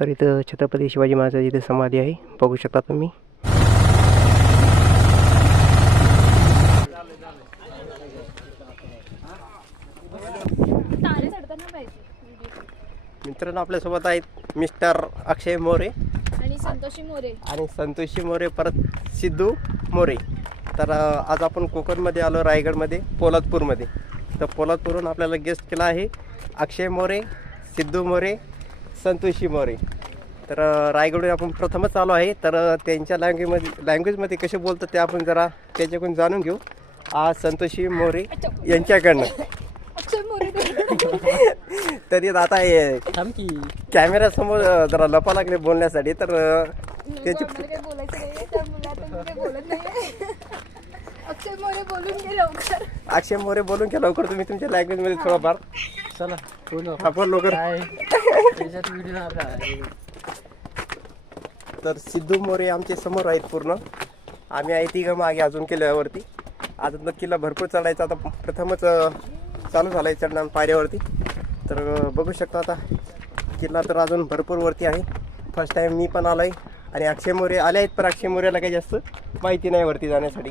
तर इथं छत्रपती शिवाजी महाराजाची इथे समाधी आहे. बघू शकता तुम्ही. मित्रांनो आपल्यासोबत आहेत मिस्टर अक्षय मोरे आणि संतोषी मोरे. आणि संतोषी मोरे परत सिद्धू मोरे. तर आज आपण कोकणमध्ये आलो रायगडमध्ये पोलादपूरमध्ये. तर पोलादपूरहून आपल्याला गेस्ट केला आहे अक्षय मोरे सिद्धू मोरे संतोषी मोरे. तर रायगडवर आपण प्रथमच आलो आहे. तर त्यांच्या लँग्वेजमध्ये लँग्वेजमध्ये कसे बोलतात ते आपण जरा त्याच्याकडून जाणून घेऊ. आज संतोषी मोरे यांच्याकडनं. अक्षय मोरे तरी आता हे कॅमेऱ्यासमोर जरा लपा लागले बोलण्यासाठी. तर त्याची अक्षय मोरे बोलून घे लवकर. अक्षय मोरे बोलून घ्या लवकर. तुम्ही तुमच्या लँग्वेजमध्ये थोडंफार. चला बोलू आपण. लवकर. त्याच्यात व्हिडिओ आपला तर सिद्धू मोरे आमचे समोर आहेत पूर्ण. आम्ही आहे तिघं मागे अजून किल्ल्यावरती. अजून तर किल्ला भरपूर चढायचा आता प्रथमच अ, चालू झाला आहे चढणं पायऱ्यावरती. तर अ, बघू शकता आता. किल्ला तर अजून भरपूर वरती आहे. फर्स्ट टाईम मी पण आलो आहे आणि अक्षय मोरे आले आहेत पण अक्षय मोरेला काही जास्त माहिती नाही वरती जाण्यासाठी.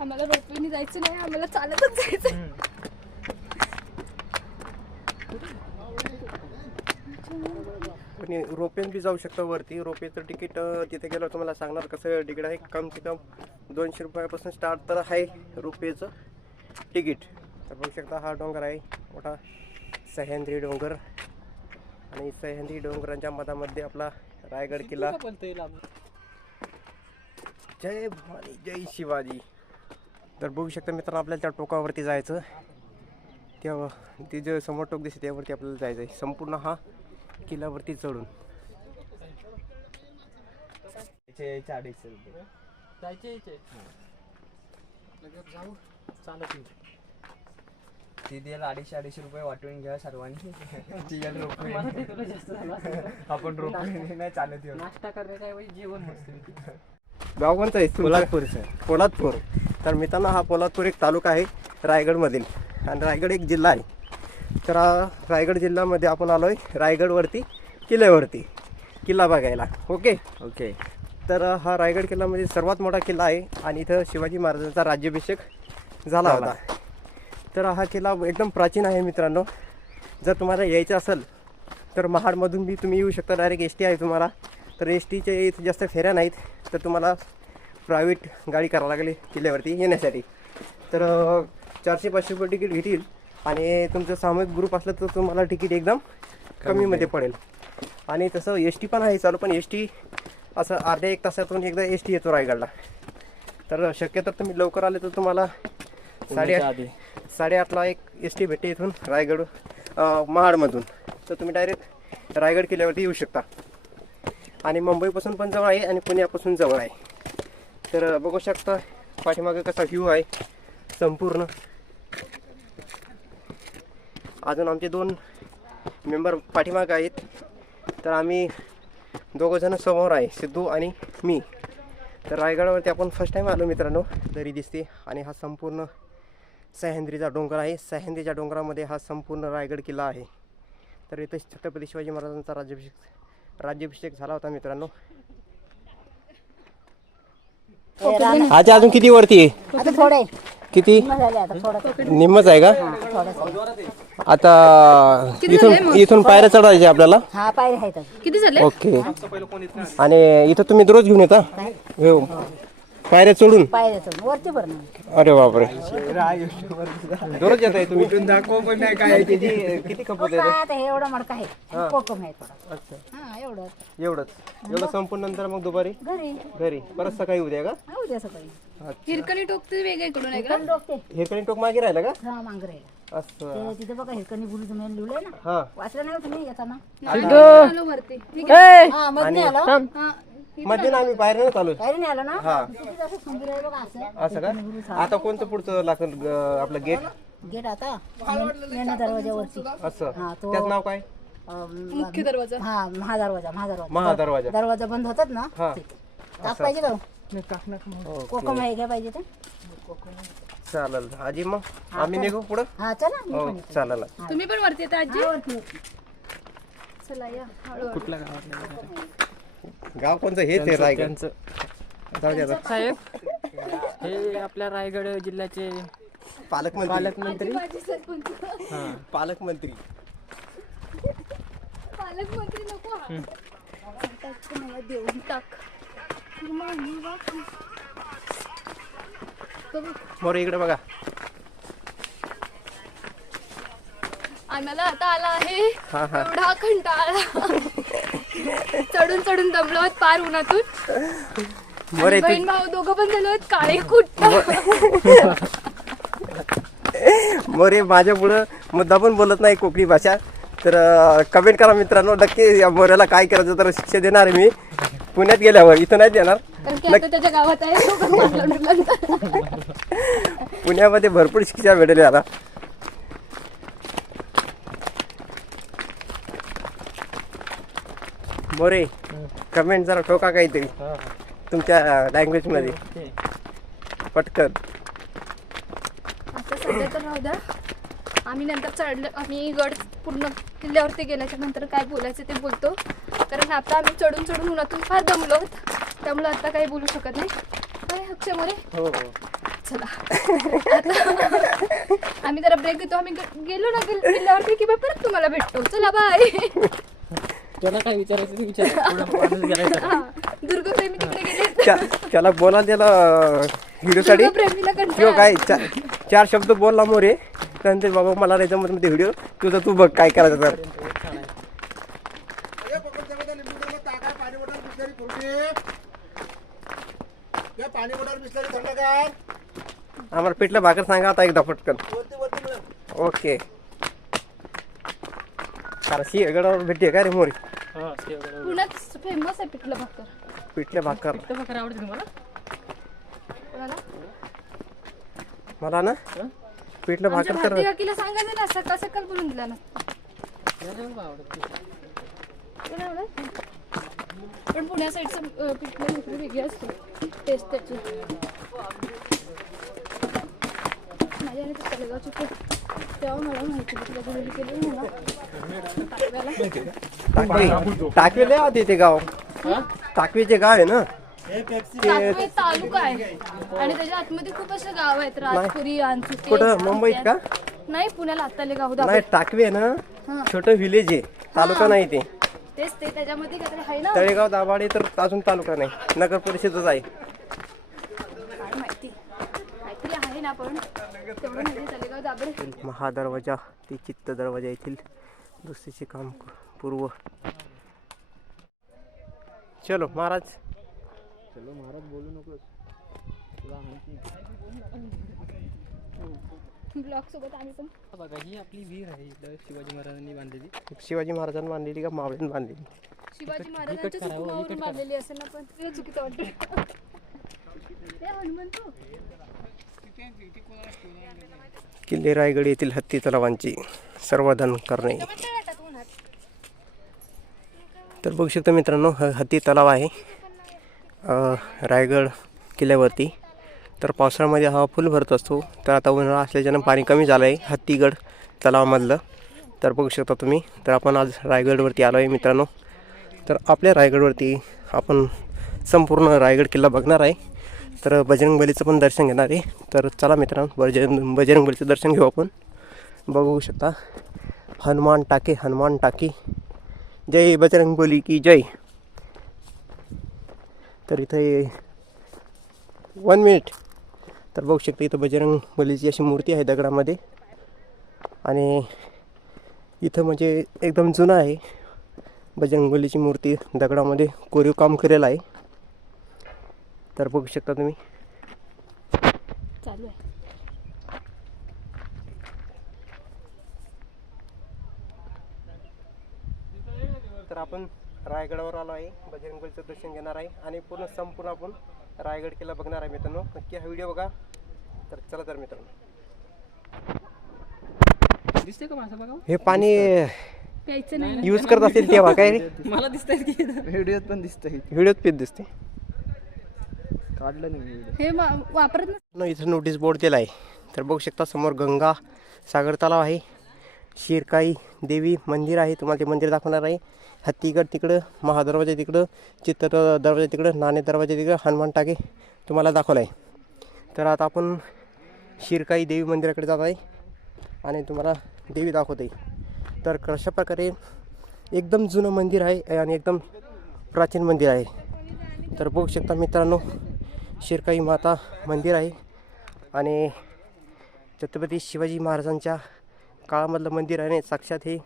आम्हाला रोपवेने जायचं नाही. आम्हाला चालतच जायचं आणि रोपेन बी जाऊ शकता वरती. रोपेचं तिकीट तिथे गेलं तुम्हाला सांगणार कसं तिकीट आहे. कम से कम दोनशे रुपयापासून स्टार्ट तर आहे रोपेचं तिकीट. तर बघू शकता हा डोंगर आहे. मोठा सह्याद्री डोंगर. आणि सह्याद्री डोंगरांच्या मधामध्ये आपला रायगड किल्ला. जय भवानी जय शिवाजी. तर बघू शकता मित्रांनो आपल्याला त्या टोकावरती जायचं. त्या ते जे समोर टोक दिसते त्यावरती आपल्याला जायचं आहे संपूर्ण हा किल्ल्यावरती चढून. जायचे यायचे जाऊ. चालत नाही तिथे अडीचशे अडीचशे रुपये वाटून घ्या सर्वांनी. तिघाला रोपवे मला ते तुला जास्त झालं असतं. आपण रोपवे नाही चालत येऊ. नाश्ता करण्याच्या जेवण मस्त गाव कोणतं आहे? पोलादपूरचं पोलादपूर तर मित्रांनो हा पोलादपूर एक तालुका आहे रायगडमधील. आणि रायगड एक जिल्हा आहे. तर रायगड जिल्ह्यामध्ये आपण आलो आहे रायगडवरती किल्ल्यावरती. किल्ला बघायला. ओके? ओके. तर हा रायगड किल्ला म्हणजे सर्वात मोठा किल्ला आहे आणि इथं शिवाजी महाराजांचा राज्याभिषेक झाला होता. तर हा किल्ला एकदम प्राचीन आहे मित्रांनो. जर तुम्हाला यायचं असेल तर महाडमधून बी तुम्ही येऊ शकता. डायरेक्ट एस टी आहे तुम्हाला. तर एस टीच्या इथे जास्त फेऱ्या नाहीत. तर तुम्हाला प्रायव्हेट गाडी करावं लागेल किल्ल्यावरती येण्यासाठी. तर चारशे पाचशे रुपये तिकीट घेतील आणि तुमचं सामूहिक ग्रुप असलं तर तुम्हाला तिकीट एकदम कमीमध्ये पडेल. आणि तसं एस टी पण आहे चालू पण एस टी असं अर्ध्या एक तासातून एकदा एस टी येतो रायगडला. तर शक्यतो तुम्ही लवकर आले तर तुम्हाला साडेआठ आधी. साडेआठला एक एस टी भेटते इथून रायगड महाडमधून. तर तुम्ही डायरेक्ट रायगड किल्ल्यावरती येऊ शकता. आणि मुंबईपासून पण जवळ आहे आणि पुण्यापासून जवळ आहे. तर बघू शकता पाठीमागे कसा व्ह्यू आहे संपूर्ण. अजून आमचे दोन मेंबर पाठीमागे आहेत. तर आम्ही दोघंजणं समोर आहे सिद्धू आणि मी. तर रायगडावरती आपण फर्स्ट टाईम आलो मित्रांनो दरी दिसते आणि हा संपूर्ण सह्याद्रीचा डोंगर आहे. सह्याद्रीच्या डोंगरामध्ये हा संपूर्ण रायगड किल्ला आहे. तर इथे छत्रपती शिवाजी महाराजांचा राज्याभिषेक राज्याभिषेक झाला होता मित्रांनो. आता अजून किती वरती आहे. किती? झाले आता थोडं निम्मच आहे का? आता इथून इथून पायऱ्या चढायचे आपल्याला? हा पायरे आहेत अजून. किती झाले? ओके. आणि इथं तुम्ही दररोज घेऊन येता? हो. पायऱ्या चढून? अरे बापरे. दररोज येत आहे तुम्ही किती खपत हे एवढा मडका आहे. कोकम आहे थोडा. अच्छा. हा एवढं. एवढंच. एवढं संपूर्ण नंतर मग दुपारी? घरी. घरी. परत सकाळी उद्या का? उद्या सकाळी. हिरकणी टोकते वेगळे कडून आहे का? डोकते हिरकणी टोक मागे राहिला का? हा असं. ते तिथे बघा हिरकणी गुरु तुम्ही लिहिलंय ना. हा. वाचलं नाही हो तुम्ही येताना? नाही, आलो. वरती. ठीक आहे. हा मध्ये आलो. हा मध्ये ना आम्ही बाहेर नाही चालू पायरी नाही आलो ना? हा. तिथे असं सुंदर आहे बघा असं. असं का? आता कोणतं पुढचं लागतं ग- आपलं गेट? गेट आता? मेन दरवाजावरती. असं. हा तो त्याचं नाव काय? अं, मुख्य दरवाजा. हा महादरवाजा महादरवाजा. महादरवाजा. दरवाजा बंद होतात ना? हा. तिथे. टाक पाहिजे का हो? कोकम आहे का पाहिजे ते चालेल. आजी मग? आम्ही निघू पुढं? हा चला. मी हो पण येते. चालेल. तुम्ही पण वरती येता आजी? हा, वरती, वरती. चला या. हळूहळू. कुठल्या गावातल्या गाव कोणतं? हेच आहे रायगड. त्यांचं जाऊ दे आता. साहेब? हे आपल्या रायगड जिल्ह्याचे पालकमंत्री. पालकमंत्री. माझी सरपंच हा. पालकमंत्री. पालकमंत्री नको. हा. टाक देऊन टाक. मोरे इकडे बघा. आम्हाला आता आला आहे हा हा. एवढा कंटाळा. चढून चढून दमलो आहोत पार उन्हातून. मोरे आणि तू बहीण भाऊ दोघं पण झालो आहेत काळे मोरे माझ्या पुढं मुद्दा पण बोलत नाही कोकणी भाषा. तर कमेंट करा मित्रांनो नक्की या मोऱ्याला काय करायचं तर शिक्षा देणार आहे मी. पुण्यात गेल्यावर इथं नाही देणार. कारण की आता त्याच्या गावात आहे दोघं मारलं मुलांना. पुण्यामध्ये भरपूर शिक्षा भेटेल याला मोरे कमेंट जरा ठोका काहीतरी तुमच्या लँग्वेजमध्ये. ते. पटकन. आता सध्या तर राहू द्या. आम्ही नंतर चढलं आम्ही गड पूर्ण किल्ल्यावरती गेल्याच्यानंतर काय बोलायचं ते बोलतो. कारण आता आम्ही चढून चढून उन्हातून फार दमलो. त्यामुळे आता काही बोलू शकत नाही. अक्षय मोरे? हो हो. चला. आता आम्ही जरा ब्रेक घेतो. आम्ही गे- गेलो ना किल्ल्यावरती की मग परत तुम्हाला भेटतो. चला बाय त्याला काय विचारायचं ते विचार. पुढं माणूस गेलाय दुर्गप्रेमी तिकडे गेले. त्या- त्याला बोला त्याला व्हिडिओसाठी दुर्गप्रेमीला किंवा कंटाळा काय चा- चार शब्द बोलला मोरे. त्यानंतर बाबा मला नाही जमत मध्ये व्हिडिओ तुझा तू बघ काय करायचं तर पाणी बॉटल बिस्लरी थंडगार आम्हाला पिठलं भाकर सांगा आता एकदा पटकन. ओके. कारण सिंहगडावर भेटते का रे मोरी? हा. पुण्यात फेमस आहे पिठलं भाकर. पिठले भाकर. पिठलं भाकर आवडते तुम्हाला? कोणाला मला ना? पिठलं भाकर तर काकीला सांगायचं ना सकाळ सकाळ बोलून दिला ना. पण आवडते. कोण आवडत? पण पुण्या साईडचं पिठलं भाकरी वेगळी असते. टेस्ट त्याची. माझ्या आणि तेव्हा मला माहिती केली टाकवीले आधी ते गाव. टाकवीचे गाव आहे ना? टाकवे तालुका आहे. आणि त्याच्या आतमध्ये खूप असे गाव आहेत. राजपुरी कुठं? मुंबईत का? नाही पुण्याला आत्ताले गाव नाही दाखव टाकवी आहे ना. छोटं व्हिलेज आहे. तालुका नाही ते. तेच ते त्याच्यामध्ये काहीतरी आहे ना? तळेगाव दाभाडे तर अजून तालुका नाही. नगर परिषदच आहे काय माहिती तळेगाव दाबडे महादरवाजा ते चित्त दरवाजा येथील दुसरीचे काम पूर्व. चलो महाराज. चलो महाराज बोलू तुला ब्लॉग सोबत आम्ही पण. बघा ही आपली विहीर आहे इथं शिवाजी महाराजांनी बांधलेली. शिवाजी महाराजांनी बांधलेली का मावळ्यांनी बांधलेली? शिवाजी महाराजांच्या करा. बांधलेली असेल ना पण. तुला चुकीचं वाटतं हे हनुमंतू. किल्ले रायगड येथील हत्ती तलावांची सर्वधन करणे. तर बघू शकता मित्रांनो हा हत्ती तलाव आहे. रायगड किल्ल्यावरती. तर पावसाळ्यामध्ये हवा फुल भरत असतो. तर आता उन्हाळा असल्याच्यानं पाणी कमी झालं आहे हत्तीगड तलावामधलं. तर बघू शकता तुम्ही. तर आपण आज रायगडवरती आलो आहे मित्रांनो. तर आपल्या रायगडवरती आपण संपूर्ण रायगड किल्ला बघणार आहे. तर बजरंगबलीचं पण दर्शन घेणार आहे. तर चला मित्रांनो बजरंग बजरंगबलीचं दर्शन घेऊ आपण. बघू शकता. हनुमान टाके हनुमान टाकी. जय बजरंगबली की जय. तर इथे वन मिनिट तर बघू शकता इथं बजरंगबलीची अशी मूर्ती आहे दगडामध्ये. आणि इथं म्हणजे एकदम जुनं आहे. बजरंगबलीची मूर्ती दगडामध्ये कोरीव काम केलेलं आहे. तर बघू शकता तुम्ही. चालू आहे. तर आपण रायगडावर आलो आहे. बजरंगबलीचं दर्शन घेणार आहे आणि पूर्ण संपूर्ण आपण रायगड किल्ला बघणार आहे मित्रांनो. नक्की हा व्हिडिओ बघा. तर चला तर मित्रांनो. दिसते का माझं बघा? हे पाणी प्यायचं नाही. यूज करत असेल तेव्हा काय मला दिसतंय की. व्हिडिओत पण दिसतंय. व्हिडिओत पीत दिसते. काढलं नाही हे मा- वापरत नस- न इथं नोटीस बोर्ड दिला आहे तर बघू शकता समोर गंगा सागर तलाव आहे. शिरकाई देवी मंदिर आहे. तुम्हाला ते मंदिर दाखवणार आहे. हत्तीगड तिकडं महादरवाजा तिकडं चित्र दरवाजा तिकडं नाणे दरवाजा तिकडं हनुमान टाके तुम्हाला दाखवलं आहे तर आता आपण शिरकाई देवी मंदिराकडे जात आहे आणि तुम्हाला देवी दाखवते तर कशा प्रकारे एकदम जुनं मंदिर आहे आणि एकदम प्राचीन मंदिर आहे. तर बघू शकता मित्रांनो शिरकाई माता मंदिर आहे. आणि छत्रपती शिवाजी महाराजांच्या काळामधलं मंदिर आहे आणि साक्षात हे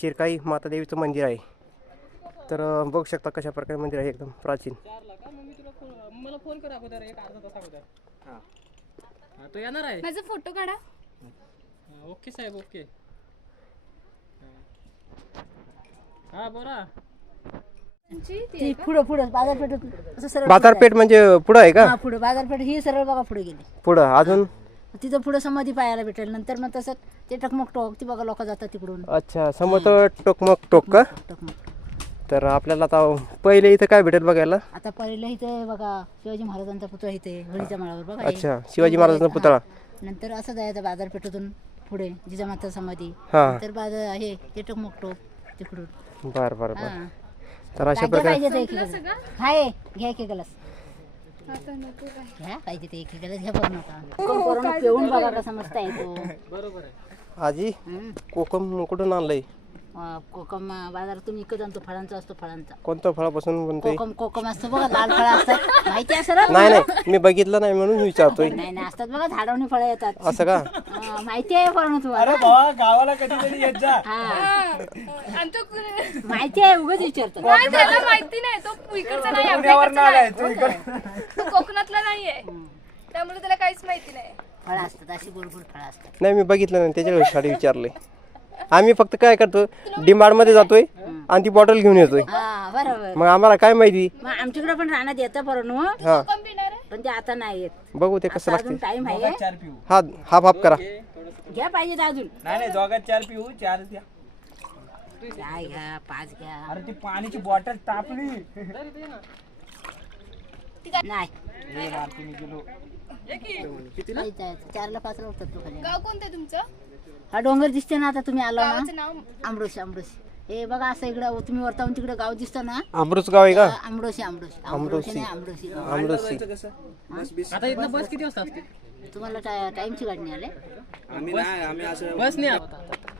शिरकाई माता देवीचं मंदिर आहे. तर बघू शकता कशा प्रकारे मंदिर आहे एकदम प्राचीन. माझा फोटो काढा. ओके साहेब ओके. हा. बोला. ती आहे? पुढं पुढं बाजारपेठ असं सरळ बाजारपेठ म्हणजे पुढं आहे का? हा पुढं. बाजारपेठ ही सरळ बघा पुढे गेली. पुढं अजून? तिथं पुढं समाधी पाहायला भेटेल. नंतर मग तसं ते टकमक टोक ती बघा लोक जातात तिकडून. अच्छा समोर टोकमक टोक का? टकमक तर आपल्याला आता पहिले इथं काय भेटेल बघायला? आता पहिलं इथे बघा शिवाजी महाराजांचा पुतळा इथे होळीच्या माळावर बघा हे. अच्छा शिवाजी महाराजांचा हा. पुतळा. नंतर असं जायचं बाजारपेठेतून पुढे जिजामाता समाधी. हां. नंतर बाजार हे ते टकमक टोक तिकडून. बरं बरं बरं. हा. तर अशा प्रकारे पाहिजे ते एक एक सगळं? गलास. हाय घ्या एक एक गलास. आता नको काय घ्या पाहिजे ते एक एक गलास घ्या बघ नका कोण पिऊन बघा कसा मस्त आहे तो. बरोबर आहे. आजी हम्म. कोकम कुठून आणलंय. अं, कोकम अं, बाजारातून विकत आणतो फळांचा असतो फळांचा. कोणत्या फळापासून बनते कोकम कोकम असतं बघा लाल फळं असतात माहिती असेल ना? नाही नाही मी बघितलं नाही म्हणून विचारतोय. नाही नाही असतात बघा झाडावणी फळं येतात. असं का? अं, माहिती आहे पण तुम्हाला? भावा गावाला कधीतरी येत जा. हा. आणि तो कुणी- माहिती आहे उगाच विचारतो. नाही त्याला माहिती नाही तो इकडचा नाही आपल्या पुण्यावर इकडचा आलाय नाही. तू इकडे. तो कोकणातला नाहीये. त्यामुळे त्याला काहीच माहिती नाही. फळं असतात अशी गोड गोड फळं असतात. नाही मी बघितलं नाही त्याच्यासाठी विचारले आम्ही फक्त काय करतो मध्ये जातोय आणि ती बॉटल घेऊन येतोय. हा बरोबर. मग आम्हाला काय माहिती? मग आमच्याकडे पण रानात येतं बरं ना हा. पण ते आता नाही येत. बघू ते कसं अजून लागते टाइम आहे चार पिऊ. हा हा भाप करा. घ्या पाहिजे अजून. नाही नाही दोघात चार पिऊ चार द्या. काय घ्या पाच घ्या. अरे ती पाण्याची बॉटल तापली. नाही. मारती मी गेलो. नाही जायचं. चारला पाचला उठतात तो खाली गाव कोणतं आहे तुमचं? हा डोंगर दिसते ना आता तुम्ही आला ना? आमरोशी आमरोशी. हे बघा असं इकडं तुम्ही वरतावून तिकडे गाव दिसतं ना? अमृत गाव आहे का? आमरोशी आमरोशी. आमरोशी नाही आमरोशी गाव. अमृतसी आता इथनं बस किती वाजता असते? तुम्हाला टा- टाइमची गाडी आले. आम्ही नाही आम्ही असं बस नाही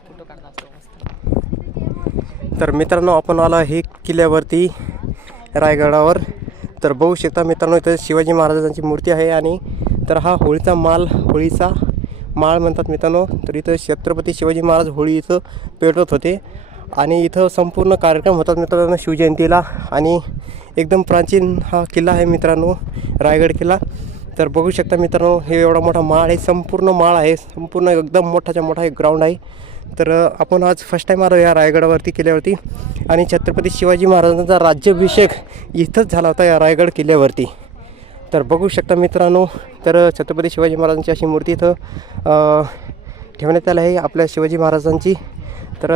फोटो काढता असतो मस्त तर मित्रांनो आपण आलो आहे किल्ल्यावरती रायगडावर. तर बघू शकता मित्रांनो इथं शिवाजी महाराजांची मूर्ती आहे आणि तर हा होळीचा माल होळीचा माळ म्हणतात मित्रांनो. तर इथं छत्रपती शिवाजी महाराज होळी इथं पेटवत होते. आणि इथं संपूर्ण कार्यक्रम होतात मित्रांनो शिवजयंतीला. आणि एकदम प्राचीन हा किल्ला आहे मित्रांनो रायगड किल्ला. तर बघू शकता मित्रांनो हे एवढा मोठा माळ आहे. संपूर्ण माळ आहे. संपूर्ण एकदम मोठाच्या मोठा एक ग्राउंड आहे. तर आपण आज फर्स्ट टाईम आलो या रायगडावरती किल्ल्यावरती. आणि छत्रपती शिवाजी महाराजांचा राज्याभिषेक इथंच झाला होता या रायगड किल्ल्यावरती. तर बघू शकता मित्रांनो तर छत्रपती शिवाजी महाराजांची अशी मूर्ती इथं ठेवण्यात आली आहे आपल्या शिवाजी महाराजांची. तर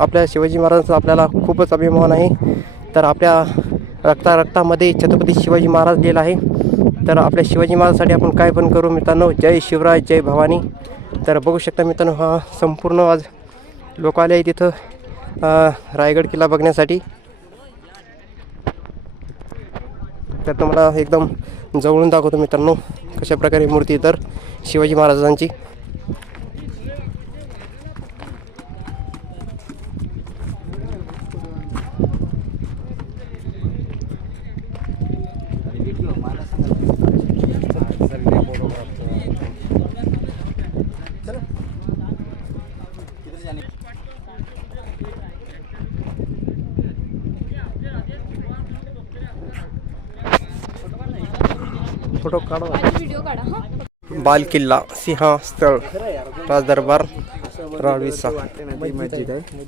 आपल्या शिवाजी महाराजांचा आपल्याला खूपच अभिमान आहे. तर आपल्या रक्ता रक्तामध्ये छत्रपती शिवाजी महाराज लिहिला आहे. तर आपल्या शिवाजी महाराजांसाठी आपण काय पण करू मित्रांनो जय शिवराय जय भवानी. तर बघू शकता मित्रांनो हा संपूर्ण आज लोक आले आहे तिथं रायगड किल्ला बघण्यासाठी. तर तुम्हाला एकदम जवळून दाखवतो मित्रांनो कशा प्रकारे मूर्ती तर शिवाजी महाराजांची. फोटो काढा. व्हिडिओ काढा हा. बाल किल्ला सिंहस्थळ राजदरबार राळवीचा मस्जिद आहे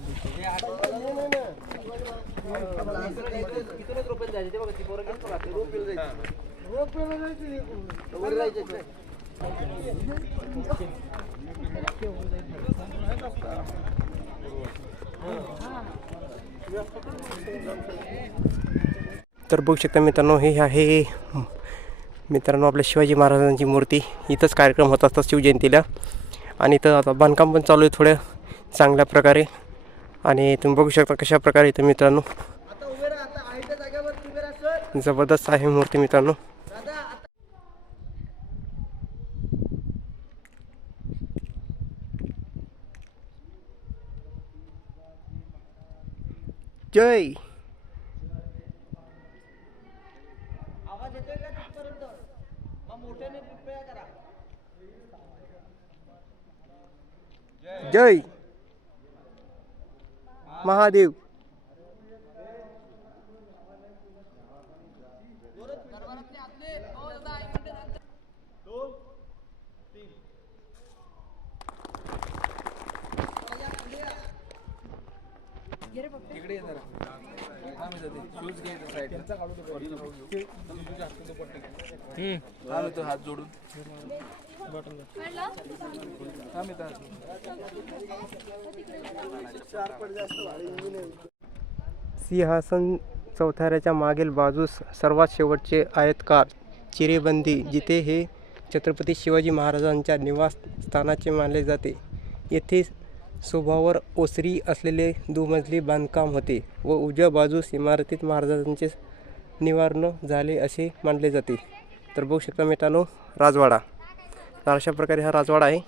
तर बघू शकता मित्रांनो हे आहे मित्रांनो आपल्या शिवाजी महाराजांची मूर्ती. इथंच कार्यक्रम होत असतात शिवजयंतीला. आणि इथं आता बांधकाम पण चालू आहे थोड्या चांगल्या प्रकारे. आणि तुम्ही बघू शकता कशा प्रकारे इथं मित्रांनो. जबरदस्त आहे मूर्ती मित्रांनो. जय! જય મહાદેવ. जय तो हात जोडून. सिंहासन चौथाऱ्याच्या मागील बाजूस सर्वात शेवटचे आयतकार चिरेबंदी जिथे हे छत्रपती शिवाजी महाराजांच्या निवासस्थानाचे मानले जाते. येथे स्वभावावर ओसरी असलेले दुमजली बांधकाम होते व उजव्या बाजूस इमारतीत महाराजांचे निवारण झाले असे मानले जाते. तर बघू शकता मित्रांनो राजवाडा. तर अशा प्रकारे हा राजवाडा आहे.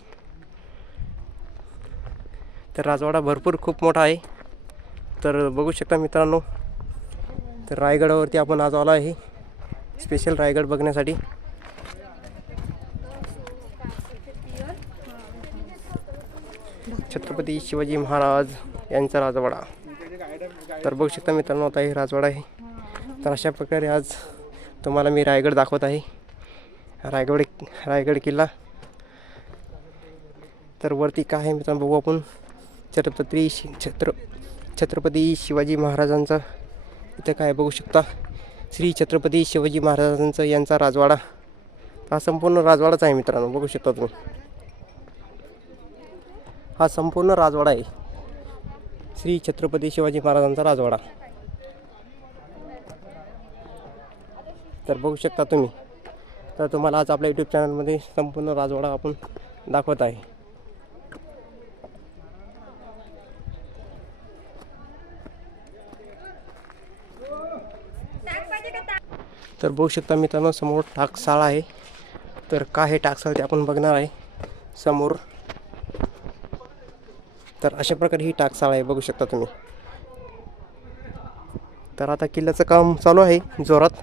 तर राजवाडा भरपूर खूप मोठा आहे. तर बघू शकता मित्रांनो तर रायगडावरती आपण आज आलो आहे. स्पेशल रायगड बघण्यासाठी. छत्रपती शिवाजी महाराज यांचा राजवाडा. तर बघू शकता मित्रांनो आता हे राजवाडा आहे. तर अशा प्रकारे आज तुम्हाला मी रायगड दाखवत आहे. रायगड रायगड किल्ला. तर वरती काय आहे मित्रांनो बघू आपण. छत्रपती शि छत्र छत्रपती शिवाजी महाराजांचा इथं काय बघू शकता. श्री छत्रपती शिवाजी महाराजांचं यांचा राजवाडा. हा संपूर्ण राजवाडाच आहे मित्रांनो बघू शकता तुम्ही. हा संपूर्ण राजवाडा आहे. श्री छत्रपती शिवाजी महाराजांचा राजवाडा. तर बघू शकता तुम्ही. तर तुम्हाला आज आपल्या यूट्यूब चॅनलमध्ये संपूर्ण राजवाडा आपण दाखवत आहे. तर बघू शकता मित्रांनो समोर टाकसाळा आहे. तर काय आहे टाकसाळ ते आपण बघणार आहे. समोर तर अशा प्रकारे ही टाकसाळ आहे बघू शकता तुम्ही. तर आता किल्ल्याचं काम चालू आहे जोरात.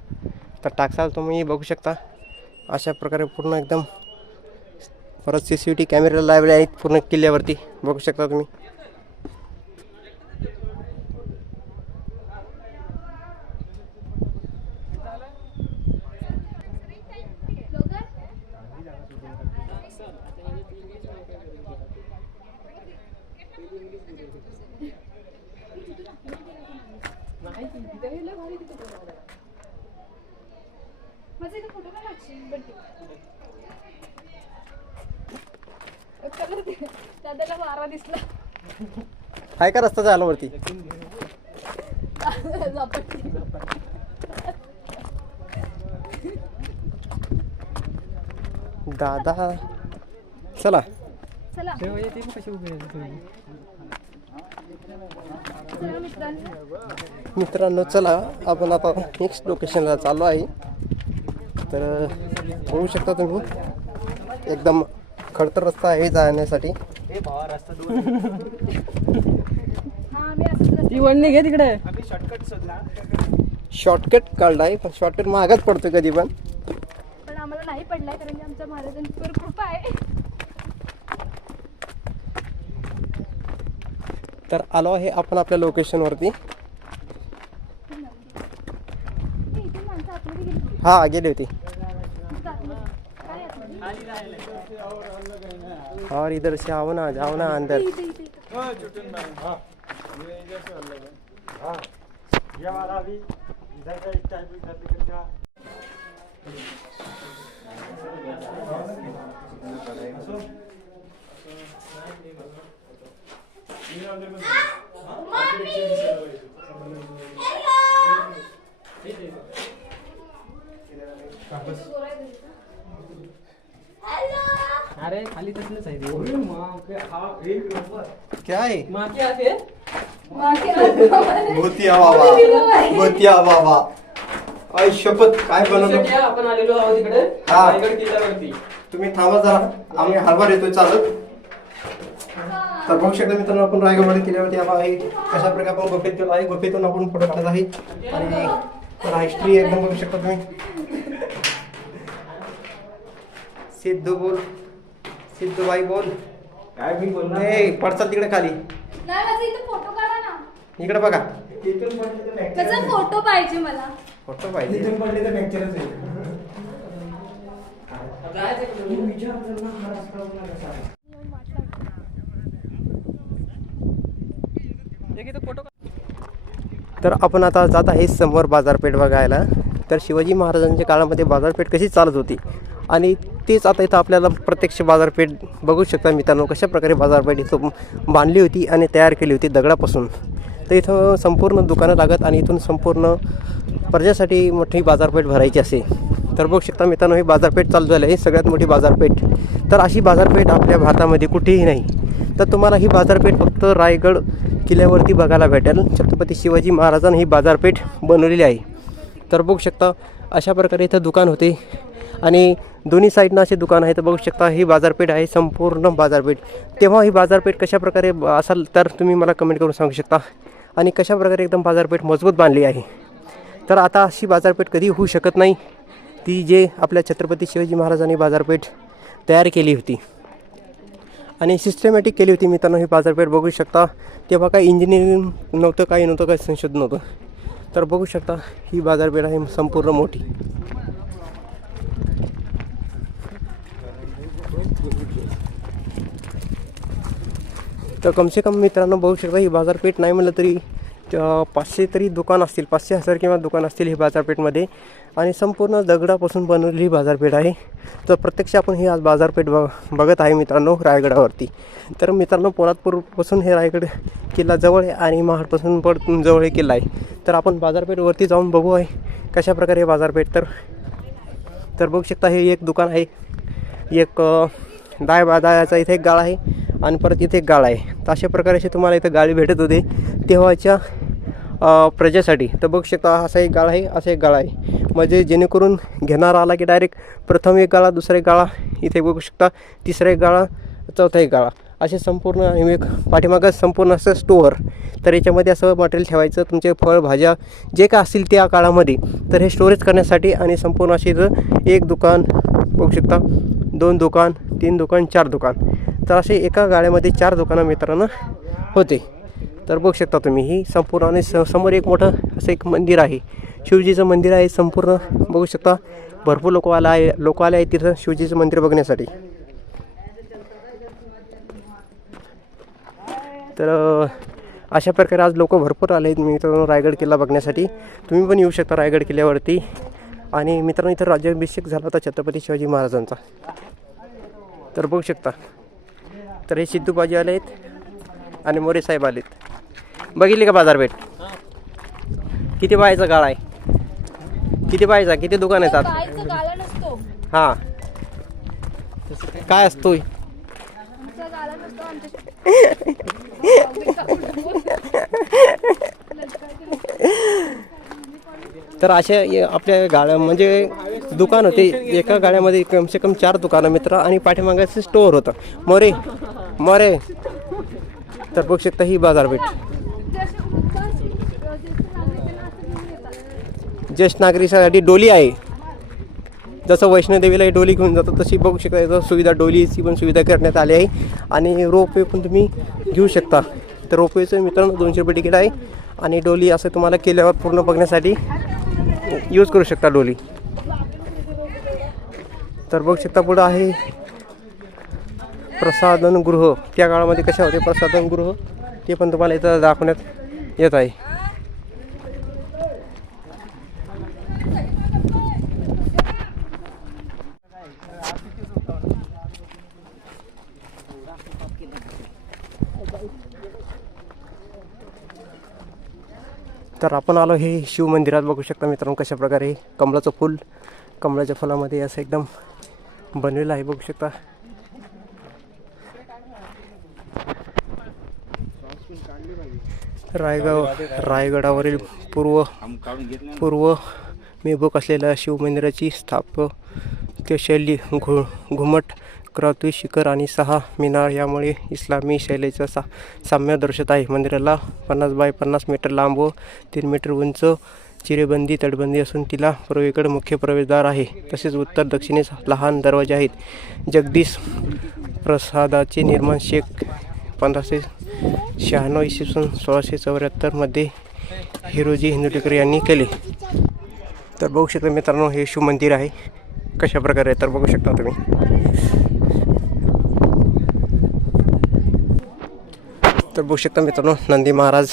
तर टाकसाळ तुम्ही बघू शकता. अशा प्रकारे पूर्ण एकदम परत सी सी टी कॅमेरे लावले आहेत पूर्ण किल्ल्यावरती. बघू शकता तुम्ही माझा इथे फोटो का लागशील बड्डे कलर दे. दादाला वारा दिसला. आहे का रस्ता झाला वरती. दादा चला. चला. चला मित्रांनो. मित्रांनो चला. आपण आता नेक्स्ट लोकेशनला चाललो आहे. तर बघू शकता तुम्ही एकदम खडतर रस्ता आहे जाण्यासाठी. हा ती वडणी घे तिकडे. शॉर्टकट काढला आहे पण शॉर्टकट महागच पडतो कधी पण. पण आम्हाला नाही पडलाय कारण की आमच्या कृपा आहे. तर आलो आहे आपण आपल्या लोकेशनवरती हा गेली होती इथं आतमध्ये. काय आतमध्ये? और इधर से आओ ना जाओ ना अंदर इथे इथे इथे अरे खाली तसलंच आहे ते. क्या है? भूतिया बाबा भूतिया बाबा. आई शपथ काय बनवलं? आपण आलेलो आहोत इकडे हा. रायगड किल्ल्यावरती. तुम्ही थांबा जरा आम्ही हरभर येतोय चालत तर बघू शकता मित्रांनो आपण रायगडमध्ये केल्यावरती आपण आहे. कशा प्रकारे आपण गुफेत गेलो आहे गुफेतून आपण पुढे काढत आहे. आणि तर हिस्ट्री एकदम बघू शकता तुम्ही. सिद्धू बोल. सिद्धू बाई बोल. काय मी बोलणार ए तिकडे खाली. नाही माझा इथे फोटो काढा ना. इकडे बघा. तिथून पडले तर fracture त्याचा. फोटो पाहिजे मला. फोटो पाहिजे. तिथून पडले तर फ्रॅक्चरच? विचार कर ना हा रस्ता होणार कसा तर आपण आता जात आहे समोर बाजारपेठ बघायला. तर शिवाजी महाराजांच्या काळामध्ये बाजारपेठ कशी चालत होती? आणि तेच आता इथं आपल्याला प्रत्यक्ष बाजारपेठ बघू शकता मित्रांनो कशाप्रकारे बाजारपेठ इथं बांधली होती आणि तयार केली होती दगडापासून. तर इथं संपूर्ण दुकानं लागत आणि इथून संपूर्ण प्रजेसाठी मोठी बाजारपेठ भरायची असे. तर बघू शकता मित्रांनो ही बाजारपेठ चालू झाली आहे सगळ्यात मोठी बाजारपेठ. तर अशी बाजारपेठ आपल्या भारतामध्ये कुठेही नाही. तर तुम्हाला ही बाजारपेठ फक्त रायगड किल्ल्यावरती बघायला भेटेल. छत्रपती शिवाजी महाराजांनी ही बाजारपेठ बनवलेली आहे. तर बघू शकता अशा प्रकारे इथं दुकान होते. आणि दोन्ही साईडनं असे दुकान आहे तर बघू शकता ही बाजारपेठ आहे संपूर्ण बाजारपेठ. तेव्हा ही बाजारपेठ कशाप्रकारे असाल तर तुम्ही मला कमेंट करून सांगू शकता. आणि कशाप्रकारे एकदम बाजारपेठ मजबूत बांधली आहे. तर आता अशी बाजारपेठ कधी होऊ शकत नाही. ती जे आपल्या छत्रपती शिवाजी महाराजांनी बाजारपेठ तयार केली होती. आणि सिस्टमॅटिक केली होती मित्रांनो ही बाजारपेठ. बघू शकता तेव्हा काही इंजिनिअरिंग नव्हतं काही नव्हतं काही संशोधन नव्हतं. तर बघू शकता ही बाजारपेठ आहे संपूर्ण मोठी. तर कमसे कम मित्रांनो बघू शकता ही बाजारपेठ नाही म्हणलं तरी पाचशे तरी दुकान असतील पाचशे हजार किंवा दुकान असतील ही बाजारपेठमध्ये. आणि संपूर्ण दगडापासून बनवलेली ही बाजारपेठ आहे. तर प्रत्यक्ष आपण ही आज बाजारपेठ बघ बघत आहे मित्रांनो रायगडावरती. तर मित्रांनो पोलादपूरपासून हे रायगड किल्ला जवळ आहे आणि महाडपासून पण जवळ हे किल्ला आहे. तर आपण बाजारपेठवरती जाऊन बघू आहे कशा प्रकारे हे बाजारपेठ. तर तर बघू शकता हे एक दुकान आहे. एक दाय दायाचा इथे एक गाळ आहे आणि परत इथे एक गाळा आहे. तर अशा प्रकारे असे तुम्हाला इथं गाळी भेटत होते. तेव्हाच्या प्रजेसाठी. तर बघू शकता असा एक गाळ आहे असा एक गाळा आहे. म्हणजे जेणेकरून घेणारा आला की डायरेक्ट प्रथम एक गाळा दुसरा एक गाळा इथे बघू शकता तिसरा एक गाळा चौथा एक गाळा. असे संपूर्ण एक पाठीमागं संपूर्ण असं स्टोअर तर याच्यामध्ये असं मटेरियल ठेवायचं तुमचे फळ भाज्या जे काय असतील त्या काळामध्ये. तर हे स्टोरेज करण्यासाठी आणि संपूर्ण असे एक दुकान बघू शकता दोन दुकान तीन दुकान चार दुकान. तर असे एका गाड्यामध्ये चार दुकानं मित्रांनो होते. तर बघू शकता तुम्ही ही संपूर्ण आणि स समोर एक मोठं असं एक मंदिर आहे. शिवजीचं मंदिर आहे संपूर्ण. बघू शकता भरपूर लोक आला आहे लोक आले आहेत तिथं शिवजीचं मंदिर बघण्यासाठी. तर अशा प्रकारे आज लोक भरपूर आले आहेत मित्रांनो रायगड किल्ला बघण्यासाठी. तुम्ही पण येऊ शकता रायगड किल्ल्यावरती. आणि मित्रांनो इथं राज्याभिषेक झाला होता छत्रपती शिवाजी महाराजांचा. तर बघू शकता. तर हे सिद्धूबाजी आले आहेत आणि मोरे साहेब आलेत. बघितली का बाजारपेठ किती बायचा गाळा आहे? किती बायचा किती दुकान आहेत हां. काय असतो आमचा गाला नसतो आमच्या तर अशा आपल्या गाड्या म्हणजे दुकान होते. एका गाड्यामध्ये कमसे कम चार दुकानं मित्र आणि पाठीमागाचं स्टोअर होतं. मोरे मोरे. तर बघू शकता ही बाजारपेठ ज्येष्ठ नागरिकांसाठी डोली आहे. जसं वैष्णोदेवीला डोली घेऊन जातो तशी बघू शकता इथं सुविधा डोलीची पण सुविधा करण्यात आली आहे. आणि रोपवे पण तुम्ही घेऊ शकता. तर रोपवेचं मित्रांनो दोनशे रुपये तिकीट आहे. आणि डोली असं तुम्हाला केल्यावर पूर्ण बघण्यासाठी यूज करू शकता डोली. तर बघू शकता पुढं आहे प्रसाधन गृह. त्या काळामध्ये कशा होते? प्रसाधन गृह. ते पण तुम्हाला इथं दाखवण्यात येत आहे. तर आपण आलो हे शिवमंदिरात बघू शकता मित्रांनो कशाप्रकारे कमळाचं फूल कमळाच्या फुलामध्ये असं एकदम बनलेलं आहे. बघू शकता. रायगाव रायगडावरील पूर्व पूर्व मेभूक असलेल्या शिवमंदिराची स्थापत्यशैली घु घुमट क्रतुई शिखर आणि सहा मिनार यामुळे इस्लामी शैलीचा सा साम्य दर्शत आहे. मंदिराला पन्नास बाय पन्नास मीटर लांब व तीन मीटर उंच चिरेबंदी तटबंदी असून तिला पूर्वेकडे मुख्य प्रवेशद्वार आहे. तसेच उत्तर दक्षिणेस लहान दरवाजे आहेत. जगदीश प्रसादाचे निर्माण शेख पंधराशे शहाण्णव इसवी सन सोळाशे चौऱ्याहत्तरमध्ये हिरोजी हिंदुटेकर यांनी केले. तर बघू शकता मित्रांनो हे शिव मंदिर आहे. कशा प्रकारे आहे तर बघू शकता तुम्ही. तर बघू शकता मित्रांनो नंदी महाराज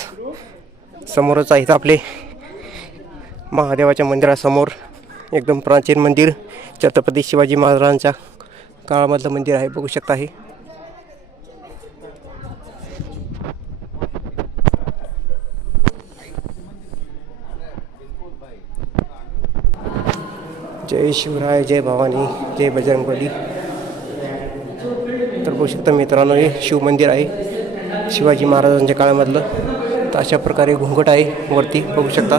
समोरच आहेत आपले. महादेवाच्या मंदिरासमोर एकदम प्राचीन मंदिर छत्रपती शिवाजी महाराजांच्या काळामधलं मंदिर आहे बघू शकता हे. जय शिवराय जय भवानी जय बजरंगबली. तर बघू शकता मित्रांनो हे शिवमंदिर आहे. शिवाजी महाराजांच्या काळामधलं तर अशा प्रकारे घुंगट आहे वरती बघू शकता.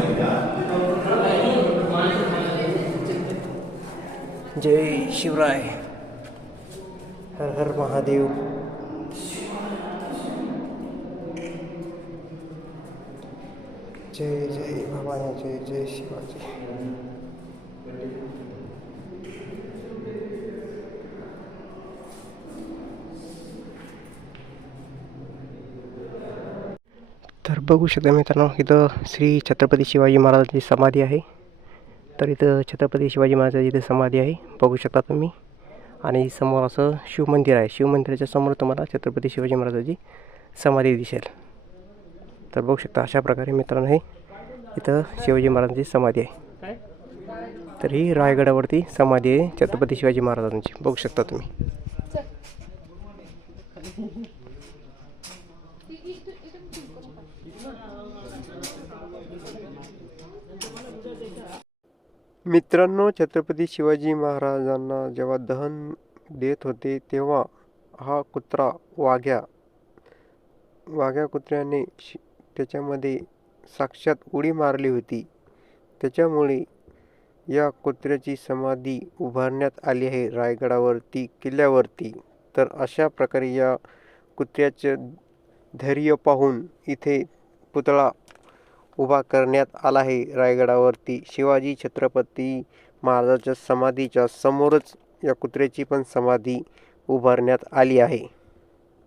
जय शिवराय. हर हर महादेव. जय जय भवानी जय जय शिवाजी. बघू शकता मित्रांनो इथं श्री छत्रपती शिवाजी महाराजांची समाधी आहे. तर इथं छत्रपती शिवाजी महाराजांची इथे समाधी आहे बघू शकता तुम्ही. आणि समोर असं शिवमंदिर आहे. शिवमंदिराच्या समोर तुम्हाला छत्रपती शिवाजी महाराजांची समाधी दिसेल. तर बघू शकता अशा प्रकारे मित्रांनो हे इथं शिवाजी महाराजांची समाधी आहे. तर ही रायगडावरती समाधी आहे छत्रपती शिवाजी महाराजांची. बघू शकता तुम्ही. मित्रांनो छत्रपती शिवाजी महाराजांना जेव्हा दहन देत होते तेव्हा हा कुत्रा वाघ्या वाघ्या कुत्र्याने शि त्याच्यामध्ये साक्षात उडी मारली होती. त्याच्यामुळे या कुत्र्याची समाधी उभारण्यात आली आहे रायगडावरती किल्ल्यावरती. तर अशा प्रकारे या कुत्र्याचं धैर्य पाहून इथे पुतळा उभा करण्यात आला आहे. रायगडावरती शिवाजी छत्रपती महाराजाच्या समाधीच्या समोरच या कुत्र्याची पण समाधी उभारण्यात आली आहे.